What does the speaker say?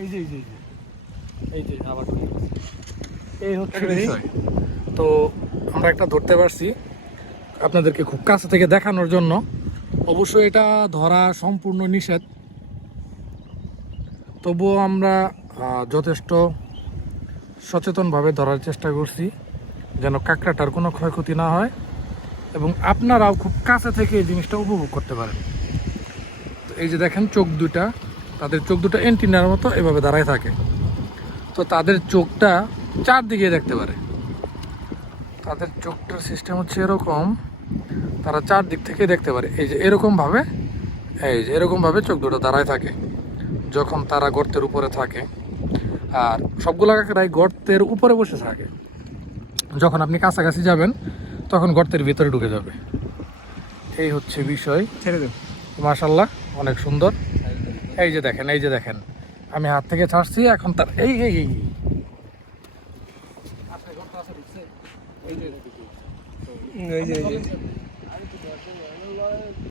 এই যে এই যে আবার এই হচ্ছে বিষয়। তো আমরা একটা ধরতে পারছি আপনাদেরকে খুব কাছে থেকে দেখানোর জন্য। অবশ্যই এটা ধরা সম্পূর্ণ নিষেধ, তবুও আমরা যথেষ্ট সচেতনভাবে ধরার চেষ্টা করছি যেন কাঁকড়াটার কোনো ক্ষয়ক্ষতি না হয় এবং আপনারাও খুব কাছে থেকে এই জিনিসটা উপভোগ করতে পারেন। তো এই যে দেখেন চোখ দুটা, তাদের চোখ দুটো এন্টিনার মতো এভাবে দাঁড়ায় থাকে। তো তাদের চোখটা চারদিকে দেখতে পারে, তাদের চোখটার সিস্টেম হচ্ছে এরকম, তারা চারদিক থেকে দেখতে পারে। এই যে এরকমভাবে, এই যে এরকমভাবে চোখ দুটো দাঁড়ায় থাকে যখন তারা গর্তের উপরে থাকে। আর সবগুলা কাঁকড়াই গর্তের উপরে বসে থাকে। যখন আপনি কাছাকাছি যাবেন তখন গর্তের ভিতরে ঢুকে যাবে। এই হচ্ছে বিষয়। ছেড়ে দেব। মাশাআল্লাহ অনেক সুন্দর। এই যে দেখেন, এই যে দেখেন, আমি হাত থেকে ছাড়ছি, এখন তার এই এই এই এই যে